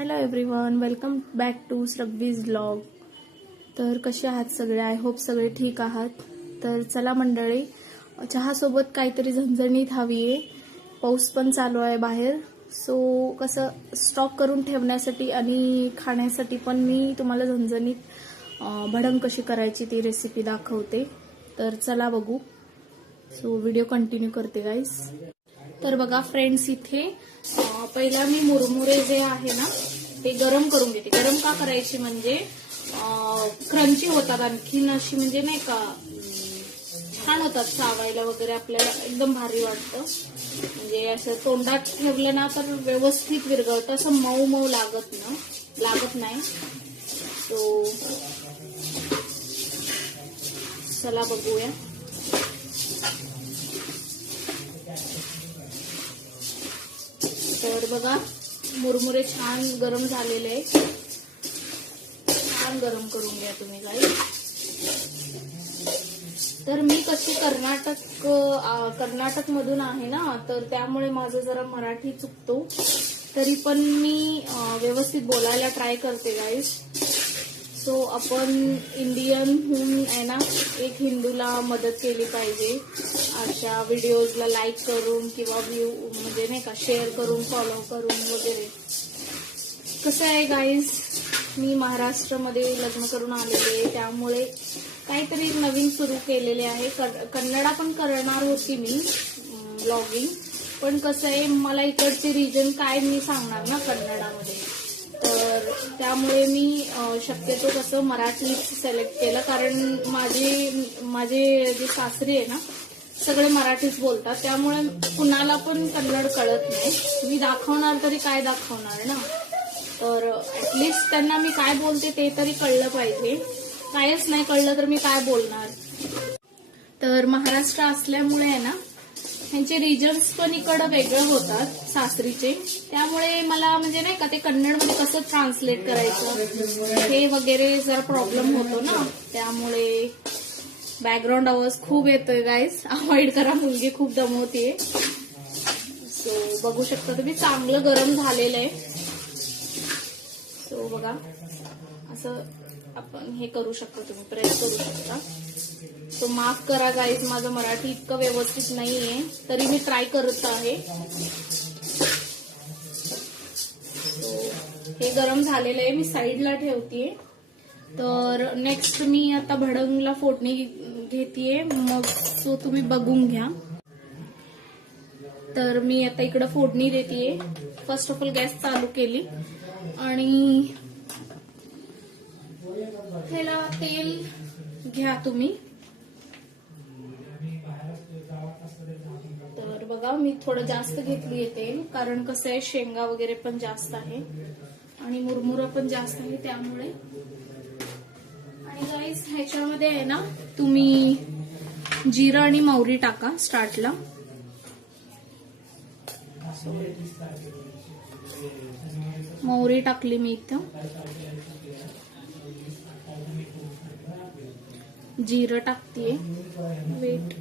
Hello everyone welcome back to श्रब्बीज blog तर कसे आहात सगळे? आय होप सगळे ठीक आहात. तर चला मंडळी चहासोबत काहीतरी झणझणीत हवी आहे पाऊस पण चालू आहे बाहेर. सो कसं स्टॉक करून ठेवण्यासाठी आणि खाण्यासाठी पण मी तुम्हाला झणझणीत भडंग कशी करायची ती रेसिपी दाखवते. तर चला बघू. सो व्हिडिओ कंटिन्यू करते गाईस तर बघा फ्रेंड्स इथे पहिला मी मुरमुरे जे आहे ना ते गरम करून घेते. गरम का करायचे म्हणजे क्रंची होतात आणखीन अशी म्हणजे नाही का छान होतात चावायला वगैरे आपल्याला एकदम भारी वाटतं. म्हणजे असं तोंडात ठेवलं ना तर व्यवस्थित विरघळतं. असं मऊ मऊ लागत ना लागत नाही. सो चला बघूया. तर बघा मुरमुरे छान गरम झालेले आहे छान गरम करून घ्या तुम्ही काही तर मी कशी कर्नाटक कर्नाटक मधून आहे ना तर त्यामुळे माझं जरा मराठी चुकतो. तरी पण मी व्यवस्थित बोलायला ट्राय करते गाईज सो आपण इंडियन होऊन आहे ना एक हिंदूला मदत केली पाहिजे. अशा व्हिडिओजला लाईक करून किंवा व्ह्यू म्हणजे नाही का शेअर करून फॉलो करून वगैरे. कसं आहे गाईज मी महाराष्ट्रामध्ये लग्न करून आलेले आहे. त्यामुळे काहीतरी नवीन सुरू केलेले आहे. कन्नडा पण करणार होती मी ब्लॉगिंग पण कसं आहे मला इकडचे रिजन काय मी सांगणार ना कन्नडामध्ये. तर त्यामुळे मी शक्यतो कसं मराठी सिलेक्ट केलं. कारण माझे माझे जे सासरी आहे ना सगळे मराठीच बोलतात. त्यामुळे कुणाला पण कन्नड कळत नाही. मी दाखवणार तरी काय दाखवणार ना? तर ऍटलिस्ट त्यांना मी काय बोलते ते तरी कळलं पाहिजे. कायच नाही कळलं तर मी काय बोलणार? तर महाराष्ट्र असल्यामुळे आहे ना त्यांचे रिजन्स पण इकडं वेगळं होतात सासरीचे. त्यामुळे मला म्हणजे नाही का ते कन्नडमध्ये कसं ट्रान्सलेट करायचं हे वगैरे जरा प्रॉब्लेम होतो ना. त्यामुळे बॅकग्राऊंड आवाज खूप येतोय गाईस अवॉइड करा मुलगी खूप दमवतीये. सो बघू शकता तुम्ही चांगलं गरम झालेलं आहे सो बघा. असं आपण हे करू शकतो तुम्ही प्रेस करू शकता. सो माफ करा गाईज माझं मराठी इतकं व्यवस्थित नाहीये. तरी मी ट्राय करत आहे. हे गरम झालेलं आहे मी साईडला ठेवतेय. तर नेक्स्ट मी आता भडंगला फोडणी घेतीये. मग तो तुम्ही बघून घ्या. तर मी आता इकडं फोडणी देतेय. फर्स्ट ऑफ ऑल गॅस चालू केली. आणि ह्याला तेल घ्या तुम्ही. तर बघा मी थोडं जास्त घेतली तेल कारण कसं आहे शेंगा वगैरे पण जास्त आहे आणि मुरमुरा पण जास्त आहे त्यामुळे. आणि गाईस ह्याच्यामध्ये आहे ना तुम्ही जिरं आणि मौरी टाका स्टार्टला. मोहरी टाकली मी इथं. जिरं टाकतीये. वेट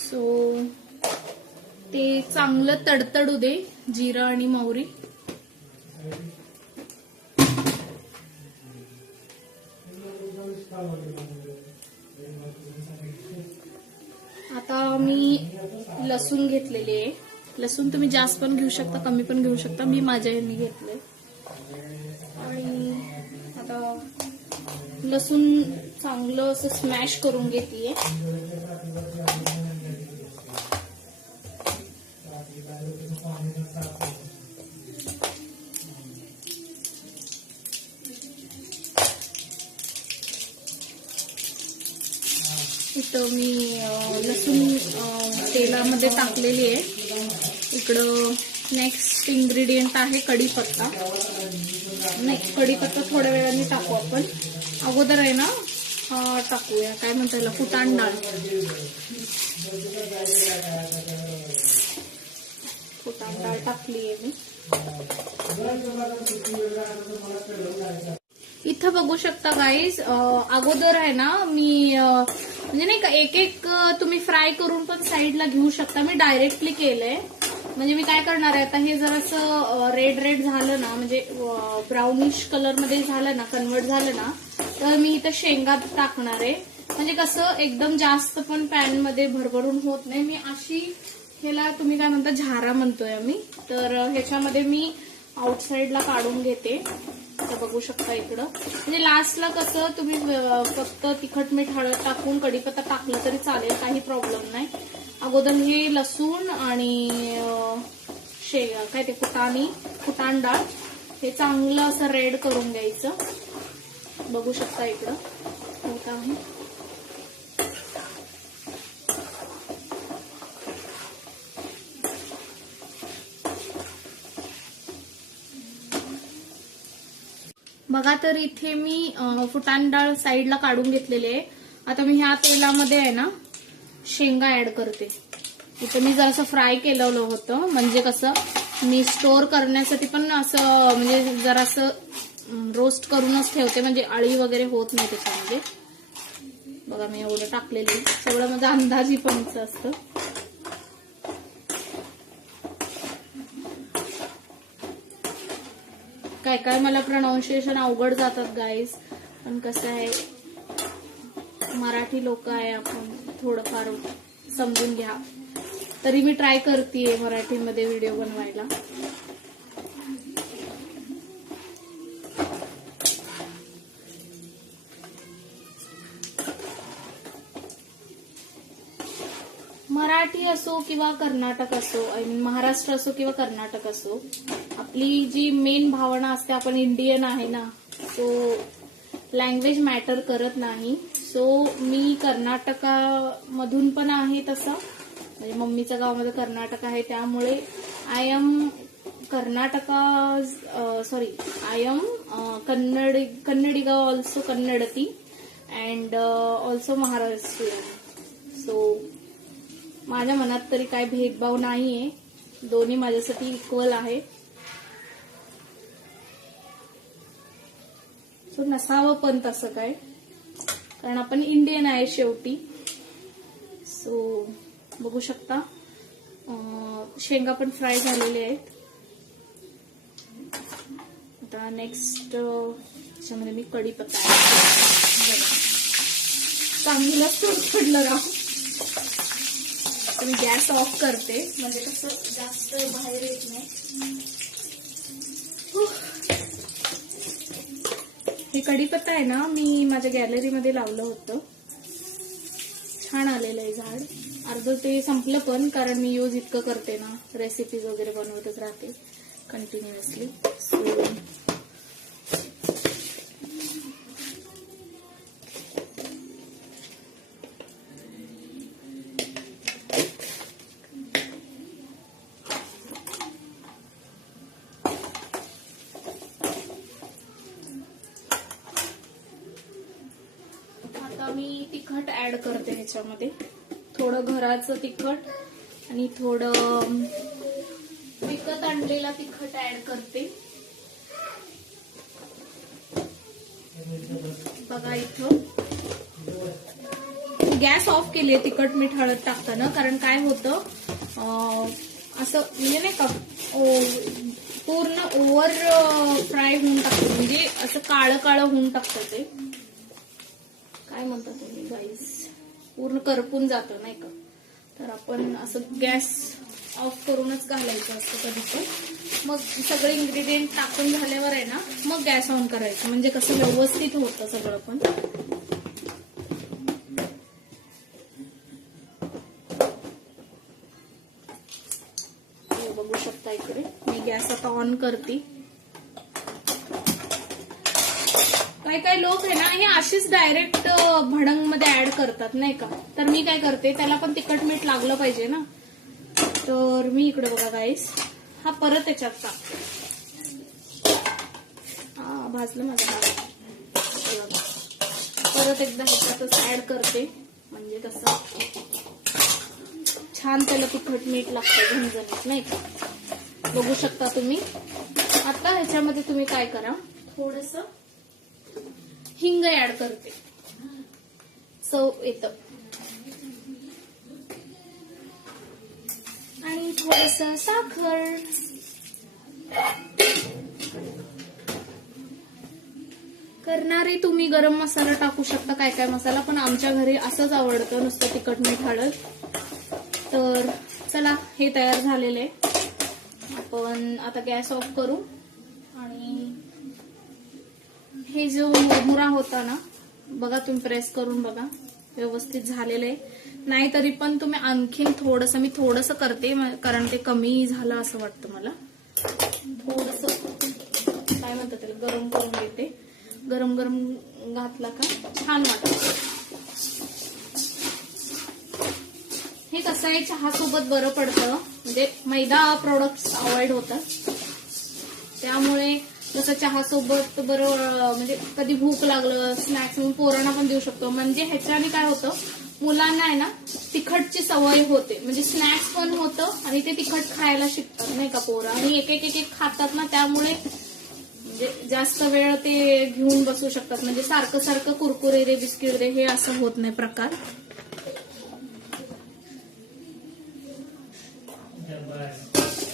सो ते चांगलं तडतडू दे जिरं आणि मोहरी आता मी लसूण घेतलेली आहे. लसूण तुम्ही जास्त पण घेऊ शकता कमी पण घेऊ शकता. मी माझ्या यांनी घेतले आणि आता लसूण चांगलं असं स्मॅश करून घेते इथं मी अं, लसूण अं, तेलामध्ये टाकलेली आहे. इकडं नेक्स्ट इन्ग्रेडियंट आहे कढीपत्ता. नाही कढीपत्ता थोड्या वेळाने टाकू आपण. अगोदर आहे ना हा टाकूया. काय म्हणता येईल फुटाण डाळ. फुटाण डाळ टाकली आहे मी. इथं बघू शकता गाईज अगोदर आहे ना मी म्हणजे नाही का एक एक तुम्ही फ्राय करून पण साईडला घेऊ शकता. मी डायरेक्टली केलंय. म्हणजे मी काय करणार आहे आता हे जरासं रेड रेड झालं ना म्हणजे ब्राउनिश कलरमध्ये झालं ना कन्वर्ट झालं ना तर मी इथं शेंगा टाकणार आहे. म्हणजे कसं एकदम जास्त पण पॅनमध्ये भरभरून होत नाही. मी अशी ह्याला तुम्ही काय म्हणता झारा म्हणतोय आम्ही. तर ह्याच्यामध्ये मी आउटसाईडला काढून घेते. असं बघू शकता इकडं. म्हणजे लास्टला कसं तुम्ही फक्त तिखट मीठ हळद टाकून कढीपत्ता टाकलं तरी चालेल काही प्रॉब्लेम नाही. अगोदर हे लसूण आणि शे काय ते फुटाणी फुटाण डाळ हे चांगलं असं रेड करून घ्यायचं. बघू शकता इकडं. होत आहे? बघा तर इथे मी अं, फुटाण डाळ साईडला काढून घेतलेली आहे. आता मी ह्या तेलामध्ये आहे ना शेंगा ऍड करते. इथं मी जरासं फ्राय केलेलं होतं. म्हणजे कसं मी स्टोअर करण्यासाठी पण असं म्हणजे जरासं रोस्ट करूनच ठेवते. म्हणजे अळी वगैरे होत नाही त्याच्यामध्ये. बघा मी एवढं टाकलेली सगळं माझा अंदाजी पण असतं. काय काय मला प्रोनाऊन्शिएशन अवघड जातात गाईज पण कसं आहे मराठी लोक आहे आपण थोडंफार समजून घ्या. तरी मी ट्राय करते मराठीमध्ये व्हिडिओ बनवायला. मराठी असो किंवा कर्नाटक असो आय मीन महाराष्ट्र असो किंवा कर्नाटक असो आपली जी मेन भावना असते आपण इंडियन आहे ना सो लँग्वेज मॅटर करत नाही. सो मी कर्नाटकामधून पण आहे तसं. म्हणजे मम्मीच्या गावामध्ये कर्नाटक आहे त्यामुळे I am Karnataka sorry I am Kannada Kannadi also कन्नडती अँड ऑल्सो महाराष्ट्रीयन. सो माझ्या मनात तरी काय भेदभाव नाही आहे दोन्ही माझ्यासाठी इक्वल आहे. सो नसावं पण तसं काय. कारण आपण इंडियन आहे शेवटी. सो बघू शकता. शेंगा पण फ्राय झालेले आहेत. आता नेक्स्ट त्याच्यामध्ये मी कढीपत्ता add करते. पडलं राव. तर मी गॅस ऑफ करते. म्हणजे कसं जास्त बाहेर येत नाही उफ. हे कढीपत्ता आहे ना मी माझ्या गॅलरीमध्ये लावलं होतं. छान आलेलं आहे झाड. अर्ध ते संपलं पण कारण मी यूज इतकं करते ना रेसिपीज वगैरे बनवतच राहते कंटिन्युअसली सो आता मी तिखट ऍड करते ह्याच्यामध्ये. थोडं घराचं तिखट आणि थोडं विकत आणलेला तिखट ऍड करते. बघा इथं. गॅस ऑफ केली तिखट मीठ हळद टाकताना कारण काय होतं असं म्हणजे नाही का ओ- पूर्ण ओव्हर फ्राय होऊन टाकतं. म्हणजे असं काळं काळं होऊन टाकतं ते. काय म्हणतात तुम्ही गाईस पूर्ण करपून जातं नाही का? तर आपण असं गॅस ऑफ करूनच घालायचं असतं कधी पण. मग सगळे इन्ग्रेडियंट टाकून झाल्यावर आहे ना मग गॅस ऑन करायचं. म्हणजे कसं व्यवस्थित होतं सगळं पण. हे बघू शकता इकडे. मी गॅस आता ऑन करते. काही काही लोक आहे ना हे अशीच डायरेक्ट भडंगमध्ये ऍड करतात नाही का? तर मी काय करते त्याला पण तिखट मीठ लागलं पाहिजे ना? तर मी इकडे बघा गाईस हा परत त्याच्यात टाकते. हा भाजलं माझा परत एकदा ह्याच्यातच ऍड करते. म्हणजे कसं छान त्याला तिखट मीठ लागतं झणझणीत नाही का? बघू शकता तुम्ही. आता ह्याच्यामध्ये तुम्ही काय करा? थोडस हिंग ऍड करते. चव येत. आणि थोडस साखर. करणारे तुम्ही गरम मसाला टाकू शकता काय काय मसाला पण आमच्या घरी असंच आवडतं नुसतं तिखट मीठ हळद. तर चला हे तयार झालेले आहे. आपण आता गॅस ऑफ करू आणि हे जो मुरमुरा होता ना बघा तुम्ही प्रेस करून बघा व्यवस्थित झालेलं आहे. नाही तरी पण तुम्ही आणखीन थोडस मी थोडस करते म- कारण ते कमी झालं असं वाटतं मला. थोडस काय म्हणतात त्याला गरम करून घेते. गरम गरम घातला का छान वाटत. हे कसं आहे चहा सोबत बरं पडतं. म्हणजे मैदा प्रोडक्ट अवॉइड होतात. त्यामुळे जसं चहा सोबत बरं म्हणजे कधी भूक लागलं स्नॅक्स म्हणून पोरांना पण देऊ शकतो. म्हणजे ह्याच्याने काय होतं मुलांना आहे ना तिखटची सवय होते. म्हणजे स्नॅक्स पण होतं आणि ते तिखट खायला शिकतात नाही का पोरं? आणि एक एक एक एक खातात ना त्यामुळे म्हणजे जास्त वेळ ते घेऊन बसू शकतात. म्हणजे सारखं सारखं कुरकुरे रे बिस्किट रे हे असं होत नाही प्रकार.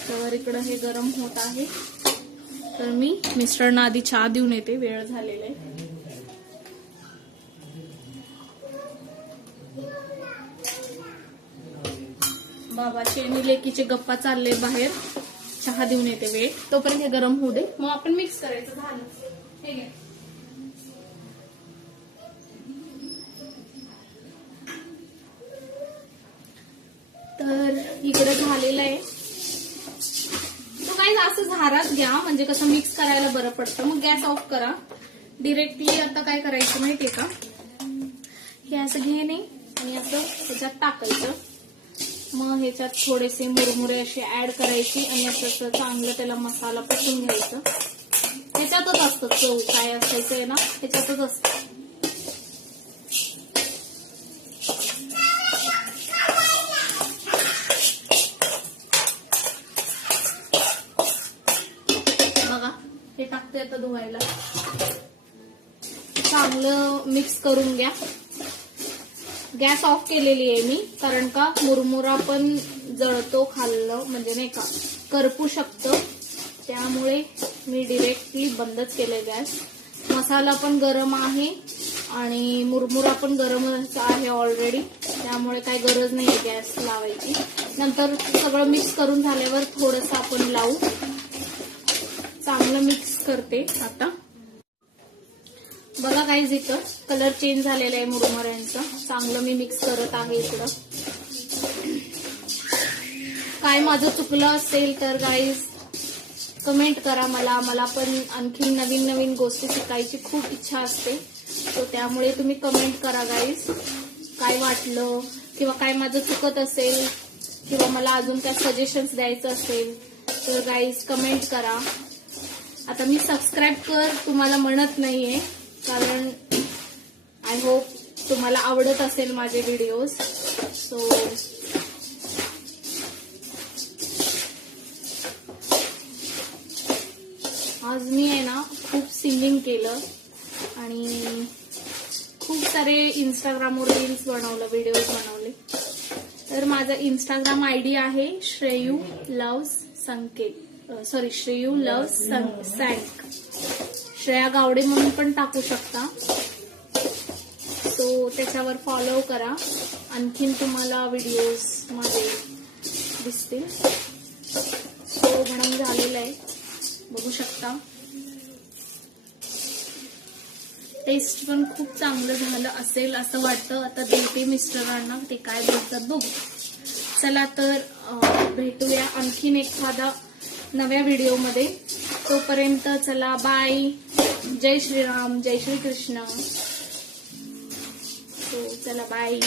तर इकडं हे गरम होत आहे. तर मी मिस्टरना आधी चहा देऊन येते. वेळ झालेला आहे. बाबाचे आणि लेकीचे गप्पा चालले बाहेर. चहा देऊन येते वेळ. तोपर्यंत हे गरम होऊ दे. मग आपण मिक्स करायचं झालं. हे तर इकडे झालेलं आहे. तो असं झारात घ्या म्हणजे कसं मिक्स करायला बरं पडतं. मग गॅस ऑफ करा. डिरेक्टली आता काय करायचं माहितीये का? हे असं घेणे आणि असं ह्याच्यात टाकायचं. मग ह्याच्यात थोडेसे मुरमुरे असे ऍड करायची आणि असं असं चांगलं त्याला मसाला पसून घ्यायचं. ह्याच्यातच असतं चव काय असायचं आहे ना ह्याच्यातच असतं. आता धुवायला. चांगलं मिक्स करून घ्या. गॅस ऑफ केलेली आहे मी कारण का मुरमुरा पण जळतो खाल्लं म्हणजे नाही का करपू शकतं. त्यामुळे मी डिरेक्टली बंदच केले गॅस मसाला पण गरम आहे आणि मुरमुरा पण गरमच आहे ऑलरेडी त्यामुळे काही गरज नाही गॅस लावायची. नंतर सगळं मिक्स करून झाल्यावर थोडंसं आपण लावू. चांगलं मिक्स करते आता. बघा काही इथं कलर चेंज झालेला आहे मुरमुऱ्यांचा. चांगलं मी मिक्स करत आहे इकडं. काय माझं चुकलं असेल तर गाईज कमेंट करा मला. मला पण आणखी नवीन नवीन गोष्टी शिकायची खूप इच्छा असते. तो त्यामुळे तुम्ही कमेंट करा गाईज काय वाटलं किंवा काय माझं चुकत असेल किंवा मला अजून काय सजेशन्स द्यायचं असेल तर गाईज कमेंट करा. आता मी सबस्क्राईब कर तुम्हाला म्हणत नाहीये. कारण आय होप तुम्हाला आवडत असेल माझे व्हिडिओज सो आज मी आहे ना खूप सिंगिंग केलं. आणि खूप सारे इंस्टाग्रामवर रील्स बनवलं व्हिडिओज बनवले. तर माझा इंस्टाग्राम आय डी आहे Shreyu loves Sanket. Sorry Shreyu love सँक Shreya Gawade म्हणून पण टाकू शकता. तो त्याच्यावर फॉलो करा. आणखीन तुम्हाला व्हिडिओजमध्ये दिसतील. सो म्हणून झालेलं आहे. बघू शकता. टेस्ट पण खूप चांगलं झालं असेल असं वाटतं. आता देते मिस्टरांना ते काय बोलतात बघू. चला तर भेटूया आणखीन एखादा नव्या व्हिडिओमध्ये. तोपर्यंत चला बाय जय श्रीराम जय श्री कृष्ण सो हो, चला बाय